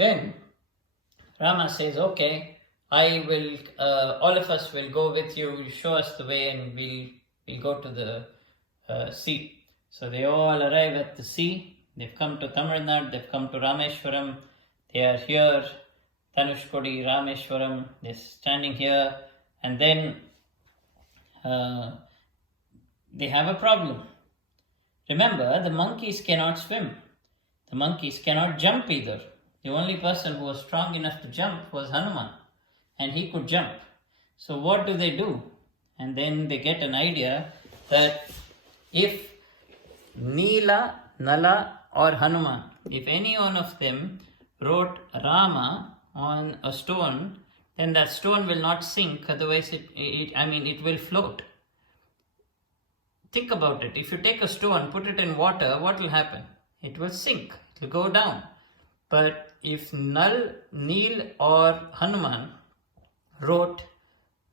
Then Rama says, okay, I will, all of us will go with you, you show us the way, and we'll go to the sea. So they all arrive at the sea. They've come to Tamil Nadu, they've come to Rameshwaram. They are here, Dhanushkodi, Rameshwaram. They're standing here, and then they have a problem. Remember, the monkeys cannot swim. The monkeys cannot jump either. The only person who was strong enough to jump was Hanuman, and he could jump. So what do? And then they get an idea that if Neela, Nala or Hanuman, if any one of them wrote Rama on a stone, then that stone will not sink, otherwise it will float. Think about it. If you take a stone, put it in water, what will happen? It will sink, it will go down. But if Neel or Hanuman wrote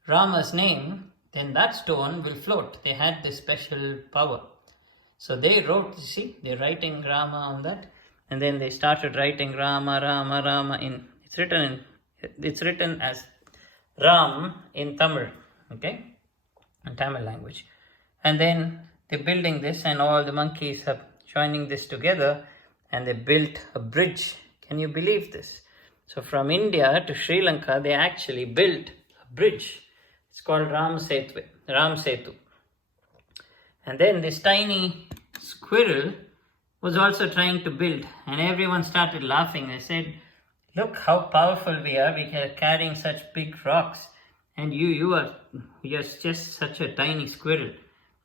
Rama's name, then that stone will float. They had this special power. So they wrote, you see, they're writing Rama on that. And then they started writing Rama, Rama, Rama it's written as Ram in Tamil, okay? In Tamil language. And then they're building this, and all the monkeys are joining this together, and they built a bridge. Can you believe this? So from India to Sri Lanka, they actually built a bridge. It's called Ram Setu. And then this tiny squirrel was also trying to build, and everyone started laughing. They said, look how powerful we are carrying such big rocks, and you're just such a tiny squirrel.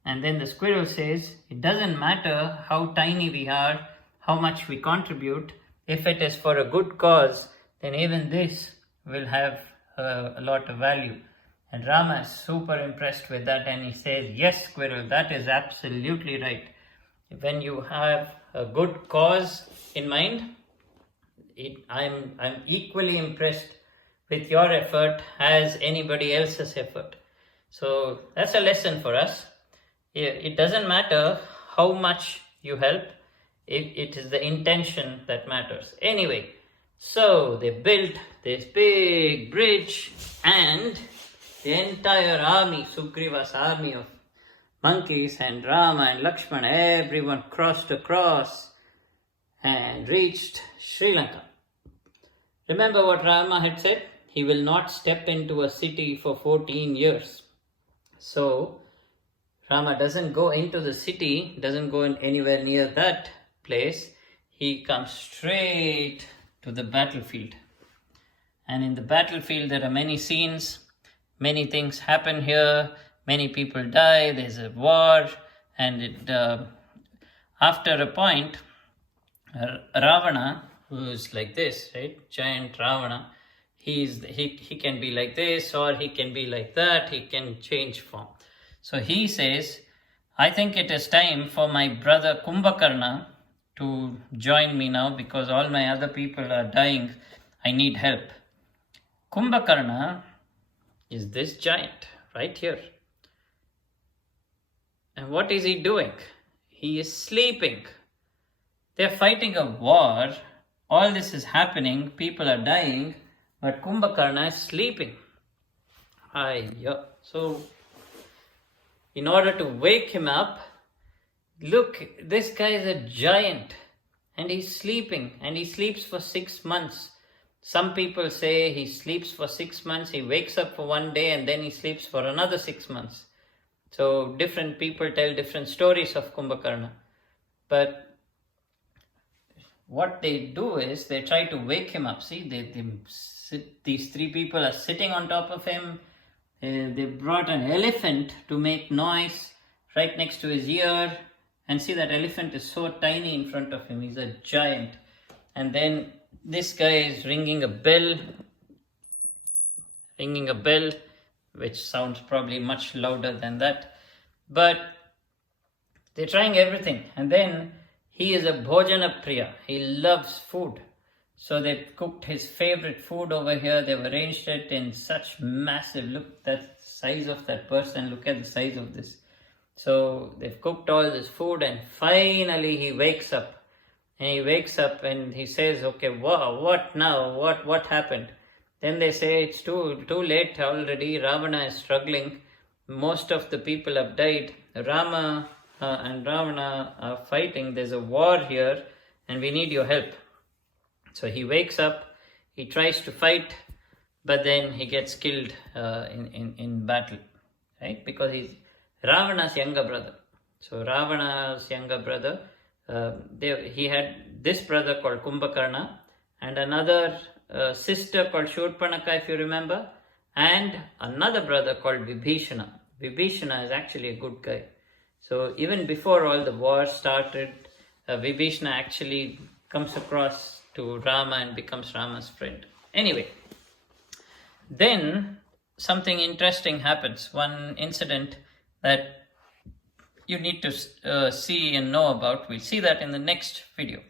And then the squirrel says, it doesn't matter how tiny we are, how much we contribute, if it is for a good cause, then even this will have a lot of value. And Rama is super impressed with that, and he says, yes, squirrel, that is absolutely right. When you have a good cause in mind, I'm equally impressed with your effort as anybody else's effort. So that's a lesson for us. It doesn't matter how much you help, it is the intention that matters. Anyway, so they built this big bridge, and the entire army, Sugriva's army of monkeys and Rama and Lakshmana, everyone crossed across and reached Sri Lanka. Remember what Rama had said? He will not step into a city for 14 years. So Rama doesn't go into the city, doesn't go anywhere near that place. He comes straight to the battlefield. And in the battlefield, there are many scenes, many things happen here, many people die, there's a war, and after a point, Ravana, who is like this, right? Giant Ravana, he can be like this, or he can be like that, he can change form. So he says, I think it is time for my brother Kumbhakarna to join me now, because all my other people are dying. I need help. Kumbhakarna is this giant right here. And what is he doing? He is sleeping. They're fighting a war. All this is happening. People are dying. But Kumbhakarna is sleeping. So in order to wake him up, look, this guy is a giant, and he's sleeping, and he sleeps for 6 months. Some people say he sleeps for 6 months, he wakes up for one day, and then he sleeps for another 6 months. So different people tell different stories of Kumbhakarna. But what they do is they try to wake him up. See, these three people are sitting on top of him. They brought an elephant to make noise right next to his ear. And see, that elephant is so tiny in front of him. He's a giant. And then this guy is ringing a bell, which sounds probably much louder than that. But they're trying everything. And then he is a Bhojana Priya. He loves food. So they cooked his favorite food over here. They've arranged it in such massive, look, that size of that person. Look at the size of this. So they've cooked all this food, and finally he wakes up. and he wakes up and he says, okay, wow, what now? What happened? Then they say it's too late already. Ravana is struggling. Most of the people have died. Rama and Ravana are fighting. There's a war here, and we need your help. So he wakes up. He tries to fight, but then he gets killed in battle, right? Because he's Ravana's younger brother. So Ravana's younger brother, he had this brother called Kumbhakarna and another sister called Shurpanaka, if you remember, and another brother called Vibhishana. Vibhishana is actually a good guy. So even before all the war started, Vibhishana actually comes across to Rama and becomes Rama's friend. Anyway, then something interesting happens. One incident that you need to see and know about. We'll see that in the next video.